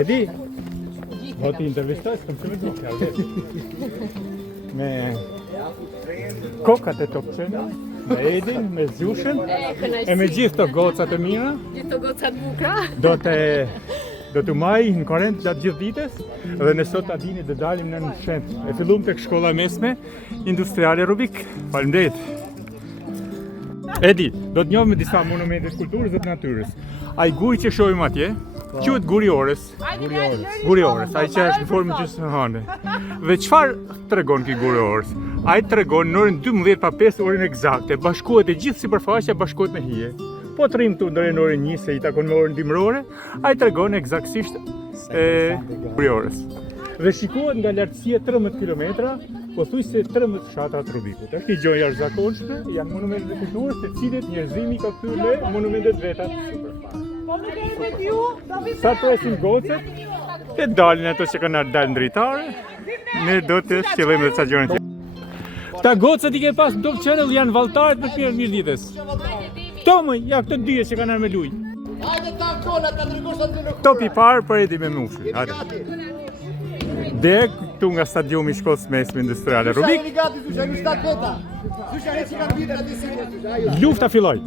Edi, do t'i intervistoj, s'kam që me duke, me kokat e Top Channel, me Edin, me Zjushën, e me gjithë të gocat e mira. Gjithë të gocat bukra. Do t'u maj në korrent gjatë gjithë ditës, dhe ne sot Adini dhe dalim në Shent. E fillum tek shkolla mesme industriale Rubik. Faleminderit. Edi, do t'njoh me disa monumente të kulturës dhe të natyrës. Ai guri që shohim atje, quhet Guri i Orës. Guri i Orës, ai që është në formë gjysmëhane. Dhe çfarë tregon ky Guri i Orës? Ai tregon në orën 12:05 orën eksakte, bashkohet e gjithë sipërfaqja bashkohet me hije. Po të rrim këtu ndërë në orën 1 se i takon me orën dimrore, ai tregon eksaktësisht Guri i Orës. Dhe shikohet nga lartësia 13 km, pothuajse 13 fshatra të Rubikut. Është një gjë e jashtëzakonshme, janë monumente të kulturës, të cilët njerëzimi ka thyer me monumente të veta. Sa presin gocet, e dalin ato që kanë dalë ndritare, ne do të shqillojmë dhe ca gjëra tjera. Këta gocet i ke pas në Top Channel janë valltarët më të mirë ditës. Këto më, ja këto dyje që kanë arë me lujë. Topi parë për Edi me Mushin. Dhe këtu nga stadiumi shkollës mesme industriale Rubik. Lufta filloi.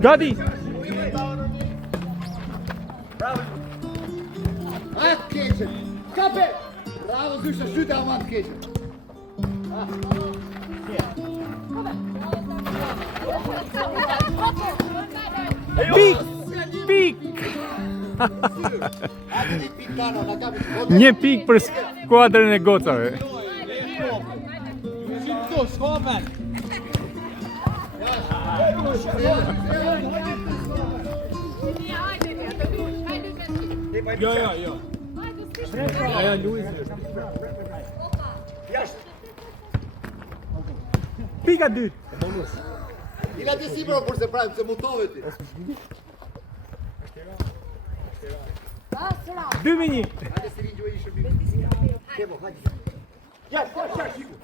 Gati! Bravo! Atë keqen! Kape! Bravo Zysha, shyte ama të keqen! Pik! Pik! Një pik për skuadrën e gocave. Jo. Aja Luiz. Pika dytë. Ila ti si bro kurse prajmë, se mutove ti. 2-1. Hajde se vinë gjojë shërbim. Kebo, hajde. Ja, shiku.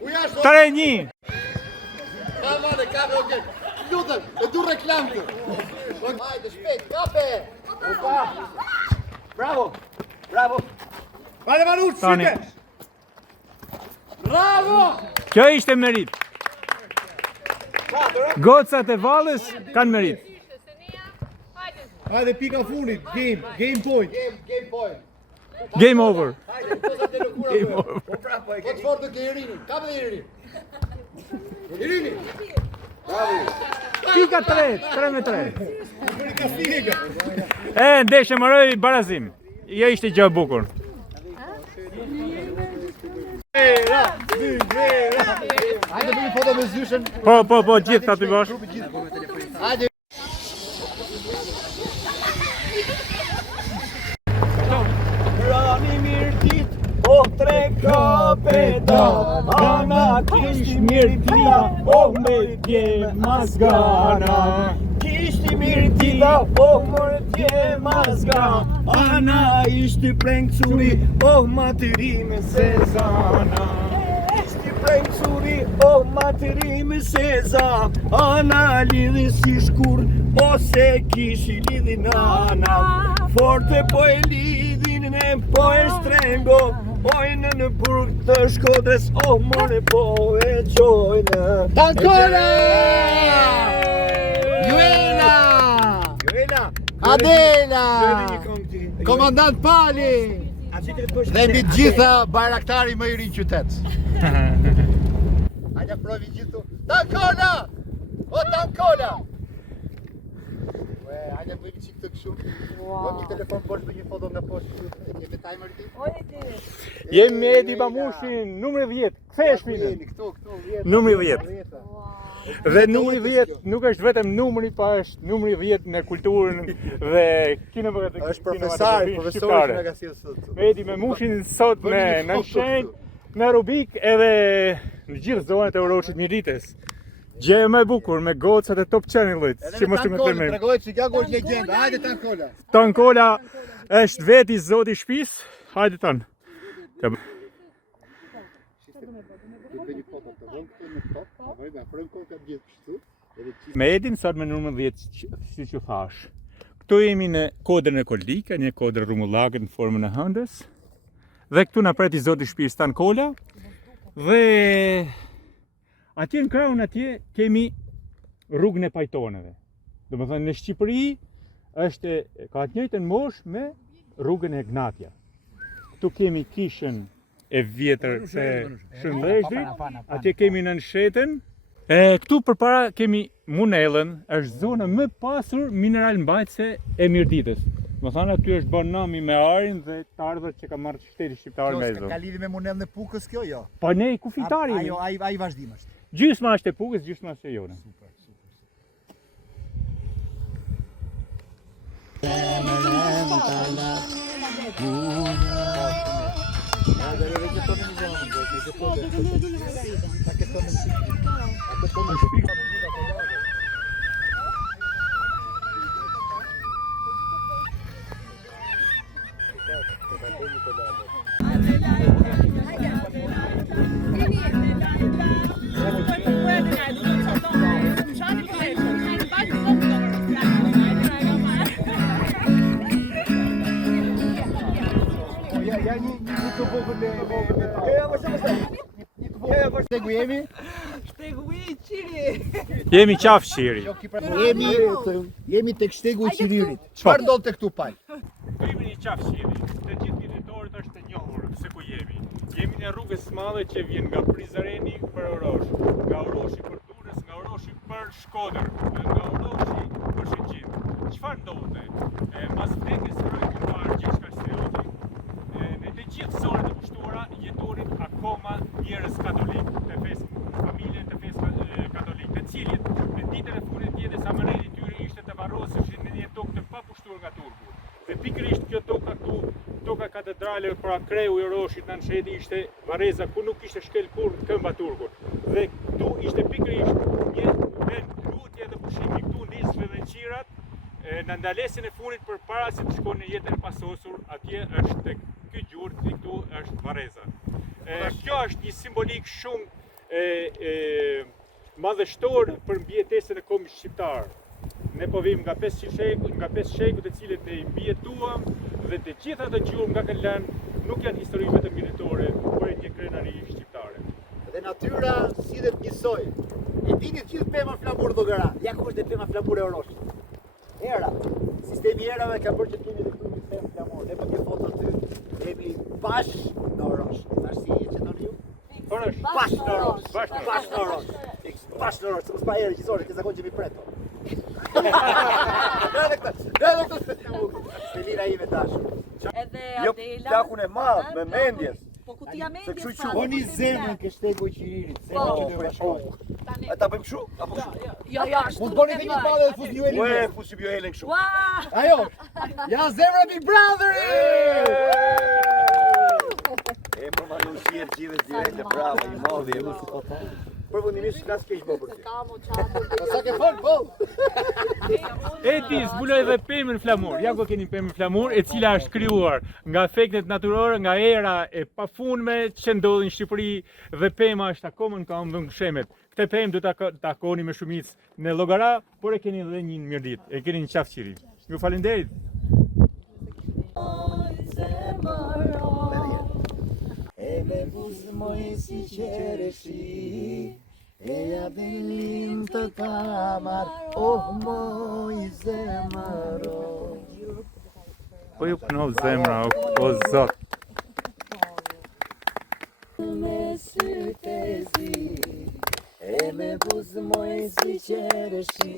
U jashtë. 3-1. Kape, okej. Lutëm, e du reklam të. Hajde, shpejt, kape. Bravo. Hajde Manush, shyte. Bravo. Kjo ishte merit. Gocat e Vallës kanë merit. Hajde pika funit, game point. Game point. Game over. Hajde, pozat e lukura. Game over. Po të fortë ke Irini, kape dhe Irini. Irini. Bravo. Pika 3-3. E, ndeshë mëroj barazim. Jo ishte gjë e bukur. Hajde bëjmë foto me Zyshën. Po, gjithë aty bash. Hajde. Rani mirë dit, o tre kapeta, ana kishti mirë tita, o me tje mazgana. Kishti mirë tita, o me tje mazgana, ana ishte prengcuri, o materime Sezana. Ishte prengcuri, o materime Sezana, ana lidhi si shkur, ose kishi lidhi nana. Forte po e lidhin e po e strengo, ojnë në burg të Shkodrës, o more po e qojnë. Tankona! Juela! Adela! Komandant Pali! Dhe mbi të gjitha bajraktari më i ri qytet. Hajde provi gjithu. Tankona! O Tankona! Hajde bëjmë qikë të këshu. Bëjmë një telefon poshtë, bëjmë një foto nga poshtë. Jemi timer ti? Jemi me Edi Bamushin, numri 10. Kthej shpinën. Këtu, Numri 10. Dhe numri 10 nuk është vetëm numri, pa është numri 10 në kulturën dhe kinematografisë. Është profesor që na ka sjellë sot. Me Edi Bamushin sot në Shenjtë, në Rubik edhe në gjithë zonat e Oroshit Mirites. Gjë më e bukur me gocat e Top Channel-it, që mos të më tërmend. Tregoj se kjo është legjenda. Hajde Tankola. Tankola është veti zoti i shtëpisë. Hajde tan. Një foto të vëmë këtu në top. Prën kokat gjithë kështu. Me edin sot me numër 10, si që thash. Këtu jemi në kodrën e Koldika, një kodrë rumullake në formën e hëndës. Dhe këtu na preti zoti shtëpisë tan Kola. Dhe atje në krahun atje kemi rrugën e pajtoneve. Domethënë në Shqipëri është ka të njëjtën moshë me rrugën e Gnatja. Këtu kemi kishën e vjetër të Shëndezhit, atje kemi Nënshetën. Këtu përpara kemi Munellën, është zona më pasur mineral mbajtëse e Mirditës. Më thënë aty është bërë nami me arin dhe të ardhët që ka marrë shteti shqiptar me zonë. Ka lidhje me Munellën e Pukës kjo jo? Po ne kufitari. Ai vazhdim është. Gjysma është e Pukës, gjysma është e jone. Shtegu jemi? Jemi qafë qiri. Jemi tek shtegu i qiririt. Çfarë ndodh tek këtu pal? Këtu jemi një qafë qiri. Të gjithë vizitorit është të njohur se ku jemi. Jemi në rrugës madhe që vjen nga Prizreni për Orosh, nga Oroshi për Durrës, nga Oroshi për Shkodër, nga Oroshi për Shqipëri. Çfarë ndodhte? Pas vdekjes së Rojtëvar Gjergj Kastrioti, në të gjithë zonat e pushtuara jetonin akoma njerëz katolik, të fesë familje të fesë katolik, të cilët në ditën e fundit jetës amaneti i tyre ishte të varroseshin në një tokë të papushtuar nga turku. Dhe pikërisht kjo toka këtu, toka katedrale pra kreu i Oroshit Nënsheti ishte varreza ku nuk ishte shkel kurrë këmba turkut. Dhe këtu ishte pikërisht një vend lutje dhe pushimi. Këtu nisën dhe qirat. Në ndalesin e fundit përpara se të shkonin në jetën e pasosur, atje është tek ky gjurmë, këtu është varreza. Kjo është një simbolik shumë madhështor për mbijetesën e kombit shqiptar. Ne po vim nga 5 shekuj të cilët ne i mbijetuam dhe të gjitha ato gjurmë nga kanë lënë nuk janë histori vetëm mjetore, por një krenari shqiptare. Dhe natyra sillet njësoj. E dini të gjithë pema flamur dhogëra. Ja ku është pema flamur e Oroshit. Era. Sistemi erave ka bërë që kemi dhe këtu një pema flamur. Ne po të foto aty, jemi bashkë në Orosh. Tash si e qëndon ju? Orosh. Bashkë në Orosh. Bashkë në Orosh. Bashkë në Orosh. Mos pa erë gjithore, që zakon që mi preto. Edhe këtë Selina ime dashur. Edhe Jo, Adela. plakun e madh me mendjes. Po kutia mendjes. kështu pra, që Oni zemrën ke shtegu i qiririt. Zemrën që do bashkohet. tani. A ta bëjmë kështu? Apo kështu? Jo, ashtu. Mund të bëni një padë dhe fus një Ue, elin. fusim jo Helen kështu. Ua! Ajo. Ja zemra Big Brother. E po ma nuk shirë gjithë direkt, bravo, i modhi, e mu përfundimisht s'ka s'keq bë për ty. Sa ke fol, po. Edi zbuloi edhe pemën flamur. Ja ku keni pemën flamur, e cila është krijuar nga efektet natyrore, nga era e pafundme që ndodhin në Shqipëri dhe pema është akoma në kam dhe në shemet. Këtë pemë do ta takoni me shumicë në llogara, por e keni edhe një në Mirdit, e keni një qafë qiri. Ju falenderit. E me buzë moj si qereshi, e ja belim të kamar, oh moj zemëro. Po ju këno zemra, o zot. Me sytë e zi, e me buzë moj si qereshi,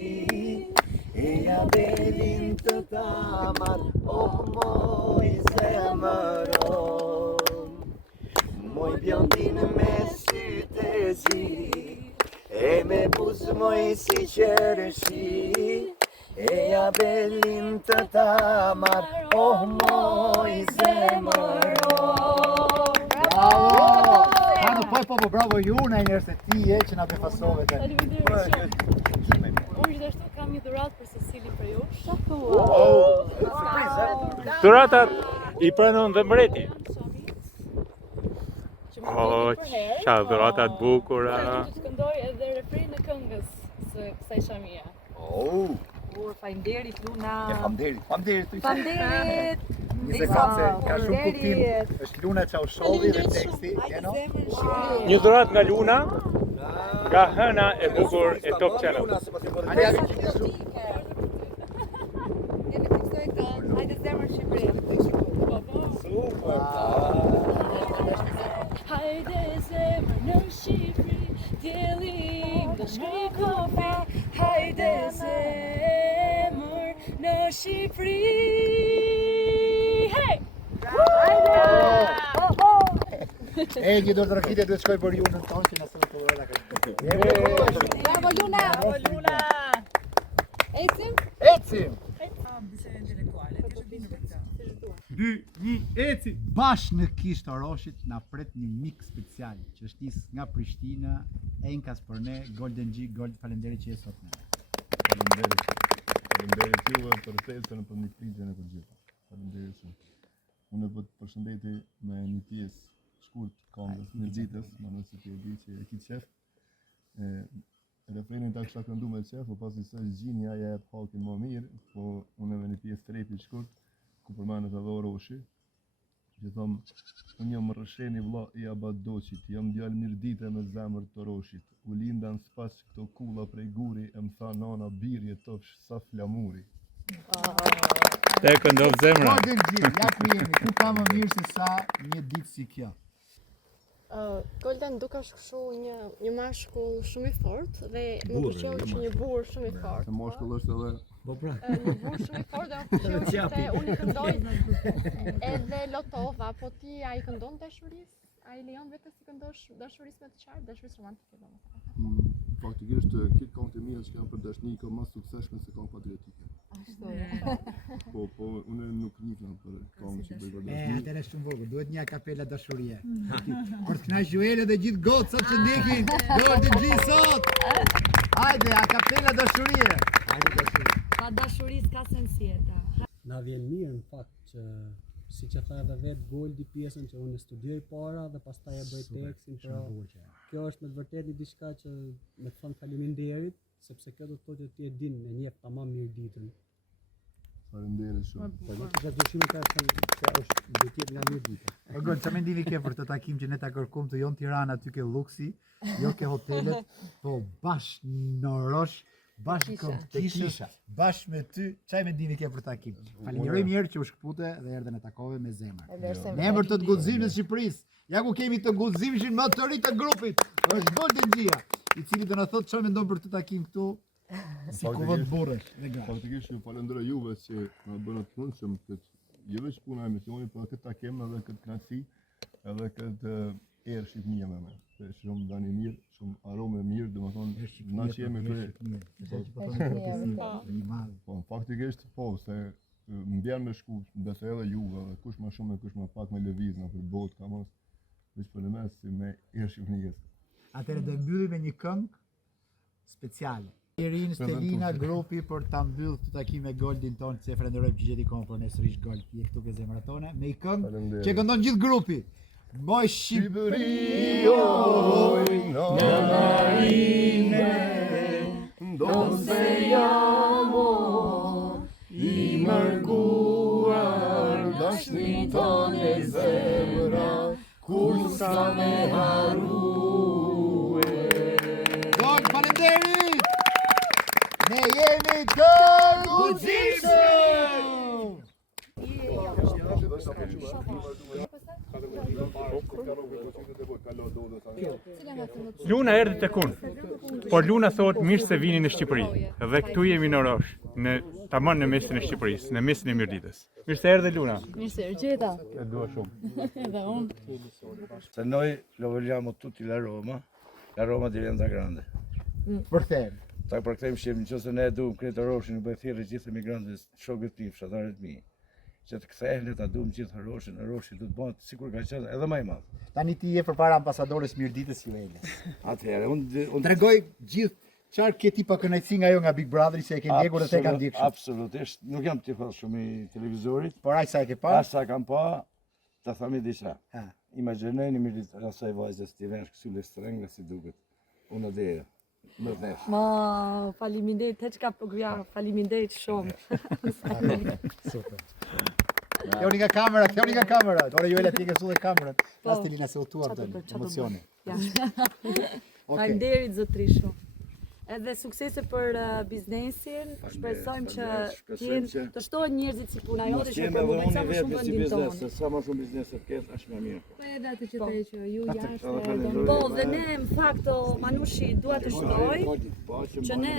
e ja belim të kamar, oh moj zemëro. Moj bjondin me sytë e zi, e me buzë moj si qereshi, e ja belin të tamar, oh moj zemëro. Bravo! Po, bravo ju, në njerëz se ti je që na befasove të. Unë gjithashtu kam një dhuratë për secilin për ju. Surprizë, Dhuratat i pranon dhe mbreti. Oh, qa dhurata të bukura. Që të këndoj edhe refrein e këngës së kësaj shamia. Oh, Faleminderit Luna. Faleminderit. Faleminderit. Një sekancë, ka shumë kuptim. Është Luna Çausholli dhe teksti, Një dhurat nga Luna, nga hëna e bukur e Top Channel. Jemi fiksoj këngë. Hajde zemër Shqipëri. Hajde zemër në Shqipëri, djelim do shkri kofi. Hajde zemër në Shqipëri. Hey! Një dorë rakite duhet shkoj për Lunën tonë që na sot po ora ka. Bravo Luna. Ecim? Ecim. 2, 1, eci! Bash në Kishtë Oroshit na pret një mik special që është nis nga Prishtina, enkas për ne, Golden G, faleminderit që je sot me ne. Faleminderit juve për festën, për mikpritjen e për gjitha. Faleminderit shumë. Unë po të përshëndeti me një pjesë shkurt këngës në ditës, më nëse ti e di që e ki qef. Refrenin ta kisha këndu me qef, po pasi se gjinja ja jep hakin më mirë, po unë me një pjesë trepi shkurt, ku përmanet edhe Oroshi, që thom, unë jam rësheni vlla i Abadoqit, jam djalë mirdite me zemër të Oroshit, u linda në spas këto kulla prej guri, e më tha nana birje tofsh sa flamuri. Te këndov zemra. Golden G, ja ku jemi, ku ka më mirë se sa një ditë si kjo. Golden dukesh kështu një mashkull shumë i fortë dhe më pëlqeu që një burr shumë i fortë. Se moshkull është edhe Një burr shumë i fortë dhe më pëlqeu që unë i këndoj edhe lotova, po ti a i këndon dashurisë? A i lejon vetes si këndosh dashurisë me të qartë, dashurisë romantike domethënë. faktikisht këtë këngët e mia që kanë për dashni ka më sukseshme se këngë patriotike. Po, unë nuk nifem për këngë që bëj për dashni. Atëre shumë vogël, duhet një akapela dashurie. Për të kënaqur Juele dhe gjithë gocat që ndjekin Golden G sot. Hajde, akapela dashurie. Pa dashuri s'ka sensjeta. Na vjen mirë në fakt që siç e tha edhe vetë Goldi pjesën që unë studioj para dhe pastaj e bëj tekstin, pra kjo është me të vërtetë një diçka që me të thënë faleminderit, sepse kjo do të thotë që ti e din e njeh tamam mirë ditën. Faleminderit shumë. Po ne kisha dyshime ka se është do të jetë nga mirë dita. O Gol, çfarë mendimi ke për të takim që ne ta kërkuam të jon Tirana, aty ke luksi, jo ke hotelet, po bash në Orosh, bash Kisha, bash me ty, çfarë mendimi ke për takim? Falenderoj mirë që u shkpute dhe erdhe në takove me zemër. Në emër të guximit të Shqipërisë, ja ku kemi të guximshin më të ri të grupit, është Golden Gia, i cili do na thotë çfarë mendon për të takim këtu. Si ku vot burrë, legal. Faktikisht ju falenderoj juve që na bënë të mundshëm këtë jo vetëm puna e emisionit, por këtë takim edhe këtë kënaqësi, edhe këtë erë shqipnia me me. Shumë dani mirë, shumë arome mirë, domethënë na që jemi këtu. Po, faktikisht po, se më vjen me shku, besoj edhe juve, kush më shumë e kush më pak me lëviz në për botë, ka mos veç për në mes si me erë shqipnies. Atëherë do mbyllim me një këngë speciale. Irin Stelina grupi për ta mbyllë këtë takim me Goldin ton, se falenderojmë që gjeti kohën për ne sërish Gold, je këtu ke zemrat tona, me një këngë që këndon gjithë grupi. Moj Shqipëri, oj, nëna ime, donse jamo, i mërguar, dashnin tonë e zemra, kur sa me harue. Gold, falenderit! Ne jemi të guximshëm! Luna erdhi tek unë, por Luna thot mirë se vini në Shqipëri. Dhe këtu jemi në Orosh, në tamam në mesin e Shqipërisë, në mesin e Mirditës. Mirë se erdhe Luna. Mirë se erdheta. E dua shumë. Edhe unë. Se noi lo vogliamo tutti la Roma diventa grande. Për them. Ta përkthejmë shqip, nëse ne duam kretë Oroshin, në bëj thirrje gjithë emigrantëve, shokët tim, fshatarët mi, që të kthehen ta duam gjithë Oroshin, Oroshi do të bëhet sikur ka qenë edhe më i madh. Tani ti je përpara ambasadores Mirditës Juele. Atëherë, unë Tregoj gjithë çfarë ke ti pa kënaqësi nga ajo nga Big Brotheri se e ke ndjekur dhe te ka ndjekur. Absolutisht, nuk jam tifoz shumë i televizorit, Por aq sa e ke parë? as sa kam pa, ta themi diçka. Imagjinojni mirë asaj vajzës t'i vesh kësyllë strengë si duket. Unë dhe më vesh. Ma, faleminderit, Heçka Pogvja, faleminderit shumë. Super. Kjo nga kamera. Ora Joela ti ke sulë kamerën. Pas të lina se u tuar të emocioni. Faleminderit zotrishu. Edhe suksese për biznesin. Shpresojmë që të shtohen njerëzit si puna jote që promovojnë sa më shumë vendin tonë. Sa më shumë biznes të ketë, është më mirë. Po edhe atë që të që ju jashtë. Po, dhe ne në fakto Manushi dua të shtoj që ne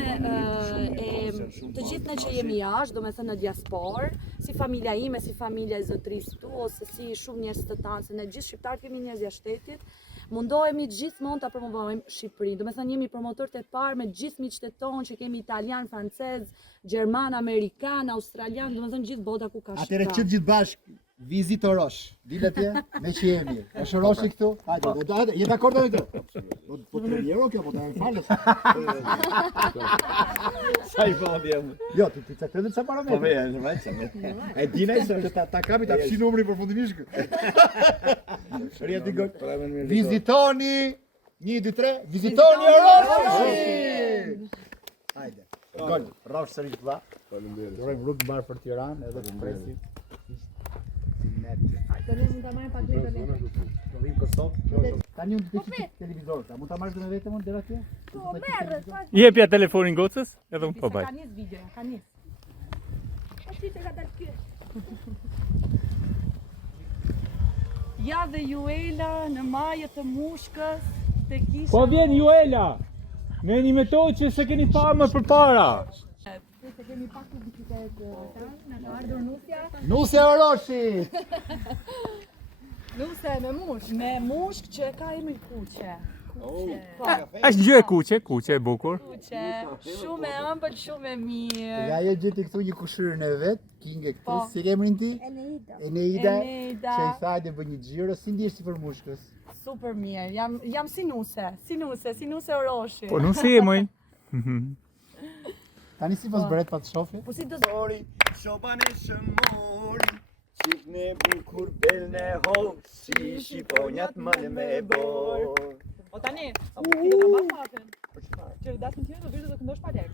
të gjithë ne që jemi jashtë, do me thënë në diasporë, si familja ime, si familja e zotrisë tu, ose si shumë njerëz të tanë, se ne gjithë shqiptarët kemi njerëz jashtë shtetit, mundohemi gjithmonë ta promovojmë Shqipërinë. Do me thënë jemi promotorët e parë me gjithë miqtë tonë që kemi italian, francez, gjerman, amerikan, australian, do me thënë gjithë bota ku ka shqiptar. Atëre që gjithë bashkë vizito Rosh. Dile tje, me që jemi. Është Roshi këtu? Hajde, je dakord me këtë? Po të rejero kjo, po të në falës. Sa i falë jam. Jo, ti të këtë sa parametre. Po me, në vajtë sa me. E dinaj se ta kapi ta fshi numri përfundimisht kë. Shëria ti gojë. Vizitoni, 1, 2, 3, vizitoni Roshi! Hajde. Gojë, Rosh sërish vlla. Faleminderit. Të urojmë rrugë mbar për Tiranë edhe të presim. Të ne mund të marrë pak letën e. Do vim Kosovë. Tani unë të piqit televizor, ta mund ta marrësh dhe me vete mund dera atje? Po, merret. Jepja telefonin gocës, edhe unë po baj. Ka nis video, ka nis. Po ti që ka dalë kjo. Ja dhe Juela në majët të mushkës, te kisha... Po vjen Juela, me një metodë që se keni parë më përpara. Se kemi pak publicitet në ka ardhur Nusja. Nusja o Roshi! Nusja me mushk. Me mushk që ka emri kuqe. Është gjë e kuqe e bukur. Kuqe, shumë e ëmbël, shumë e mirë. Ja je gjeti këtu një kushyrën e vet, Kinge këtu, si ke emrin ti? Eneida. Që i thajde bë një xhiro, si ndihesh si për mushkës? Super mirë, jam si nuse o Roshi. Po nuk si e moj. Tani si pas bëret pa të shofi? Po si do Shoban e shëmori, qik në bukur bel në hol, si shqiponjat mënë me bor. O tani, ti do ta mbash matën. Që datën tjetër do vishë të këndosh pa lek.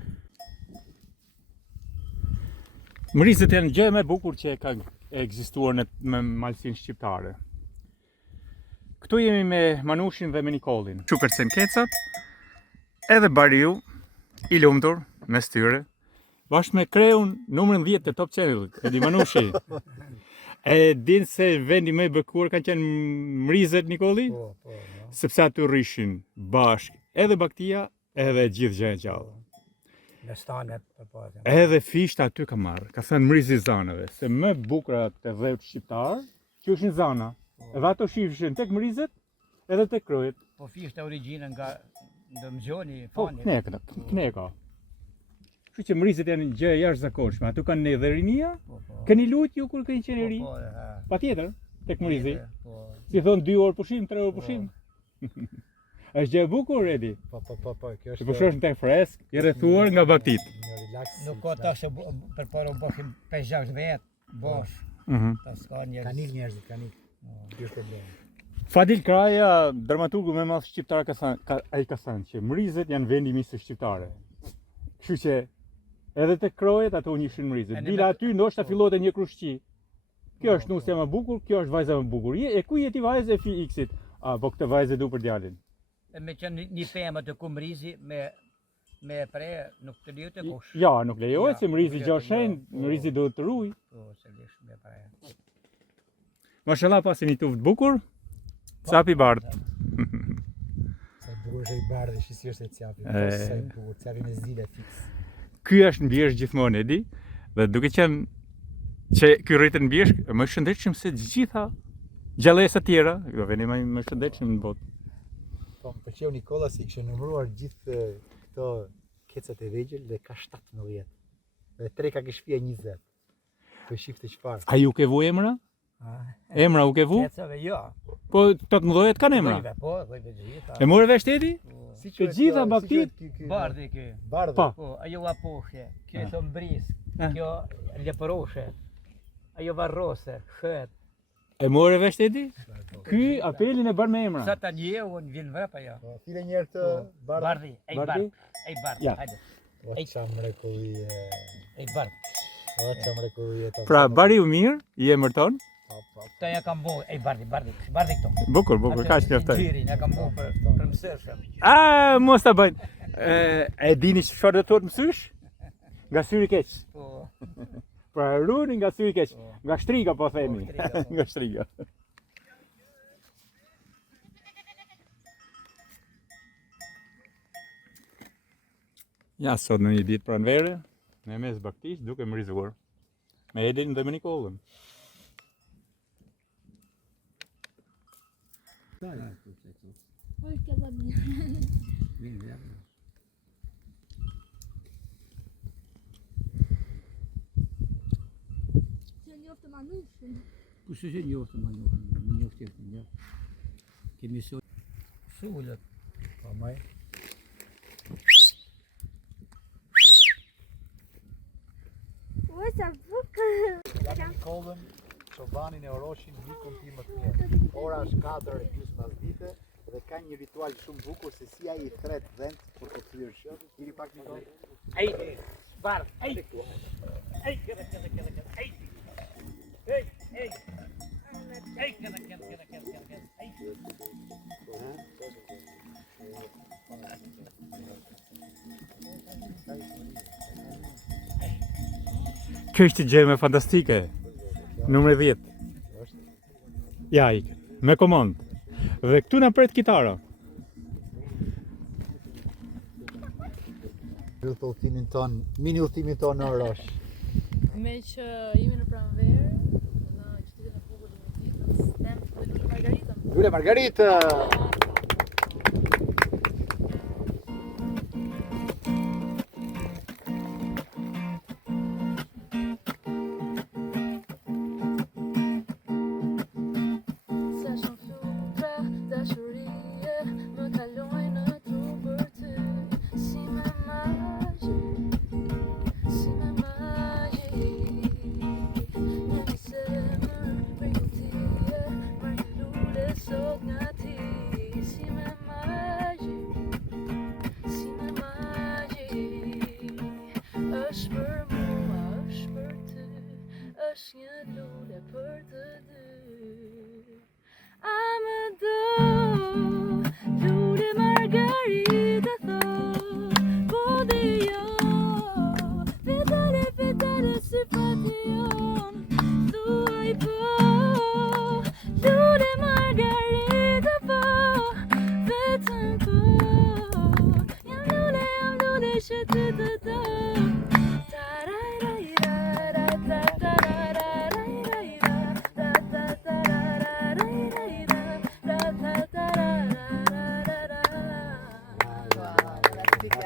Mrizet janë gjë më e bukur që ka ekzistuar në malsinë shqiptare. Këtu jemi me Manushin dhe me Nikolin. Çupersen kecat, edhe Bariu, i lumtur, mes tyre, bashkë me kreun numrin 10 të Top Channel-it, Edi Manushi. E din se vendi më i bekuar kanë qenë Mrizet, Nikoli? Po. Sepse aty rrishin bashkë edhe baktia, edhe gjithë gjë e gjallë. Në stanet, po. Edhe fisht aty ka marrë, ka thënë Mrizi zanave, se më bukura të dheut shqiptar, që ishin zana. Edhe ato shifshin tek Mrizet, edhe tek Krojet. Po fisht e origjinën nga Ndëmgjoni, Po, kneka. Kështu që Mrizet janë gjë e jashtëzakonshme. Aty kanë edhe rinia. Keni luajtur ju kur keni qenë ri? Patjetër, tek Mrizi. Si thon 2 orë pushim, 3 orë pushim. Është gjë e bukur, Edi. Po, kjo Të pushosh në tek fresk, i rrethuar nga baktit. Nuk ka tash përpara u bëhim 5-6 vet, bosh. Ta s'ka njerëz. Kanik njerëzit, kanik. Kjo është problem. Fadil Kraja, dramaturgu më i madh shqiptar ai ka thënë që Mrizet janë vendi i misë shqiptare. Kështu që edhe tek Krojet ato u njihin Mrizet. Bila aty ndoshta fillohet një krushqi. Kjo është nusja më e bukur, kjo është vajza më e bukur. E ku je ti vajzë e fi X-it? Po këtë vajzë du për djalin. Me qenë një pemë të ku Mrizi me pre nuk të lejohet e kush. Ja, nuk lejohet se Mrizi gjoshen, Mrizi duhet të ruaj. Po, se lesh me pre. Mashallah pasi një tuft bukur. Capi bardh. Sa bukur është i bardhë, shisi është e capi. Sa i bukur, capi me zile fix. Ky është në bjeshk gjithmonë, Edi. Dhe duke qenë që ky rritet në bjeshk, më shëndetshëm se gjitha gjallësa tjera, do veni më shëndetshëm në botë. Po, më pëlqeu Nikola si kishte numëruar gjithë këto kecat e vegjël dhe ka 17. Dhe 3 ka ke shtëpia 20. Po shifte çfarë. A ju ke vu emra? Emra u ke vu? Kecave jo. Po të mëdhojët kanë emra. Po, dhejve gjitha. E more vesh Edi? Si Të gjitha baktit? Bardhi ky. Bardhi. Po, ajo aposhe, kjo e thon bris, kjo lepëroshe, ajo varrose, hët, E more vesh Edi? Ky apelin e bën me emra. Sa tani unë vjen vrap ajo. File njerë të Bardhi, ej Bardhi? bardh. Ej bardh. Ja. Hajde. O qa mrekullie. Ej bardh. O qa mrekullie. Pra, bari u mirë, i emër ton. Këta ja kam bo, ej bardhi, bardhi këto. Bukur, kaq mjaftoj. Gjirin, ja kam bo për mësëshëm. A, mos ta bëjnë. E dini çfarë do të thotë mësysh? Nga syri keq. Po, Pra runi nga syri keq. Nga shtriga po themi. shtriga, po. Nga shtriga. Ja, sot në një ditë pranvere, në mes baktisë duke më rizuar. Me Edin dhe me Nikollën. Kush është e njoftë më njoftë ja. Kemi sulët. Pa maj. Jam Nikollën, çobanin e Oroshin, mikun tim më të mirë. Ora është 4:30 pas dite dhe ka një ritual shumë bukur se si ai i thret vend për të thyrë. Diri pak Nikollën. Ej, bardh, ej. Ej, këta. Ej. Ej, ej. Ej, këta. Ej. Kjo është gjeme fantastike. Numri 10. Ja, ikë. Me komand. Dhe këtu na pret kitara. Udhëtimin ton, mini udhëtimin ton në Orosh. Me që jemi në pranverë, në qytetin e bukur të Meditës, tem dhe Lule Margaritën. Lule Margaritë!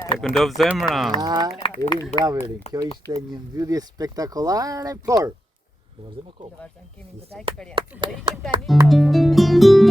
E këndov zemra. Erin, bravo Erin, kjo ishte një mbyllje spektakolare, por... Do vazhdojmë kohë. Do vazhdojmë, kemi goda eksperiencë. Do ikim tani.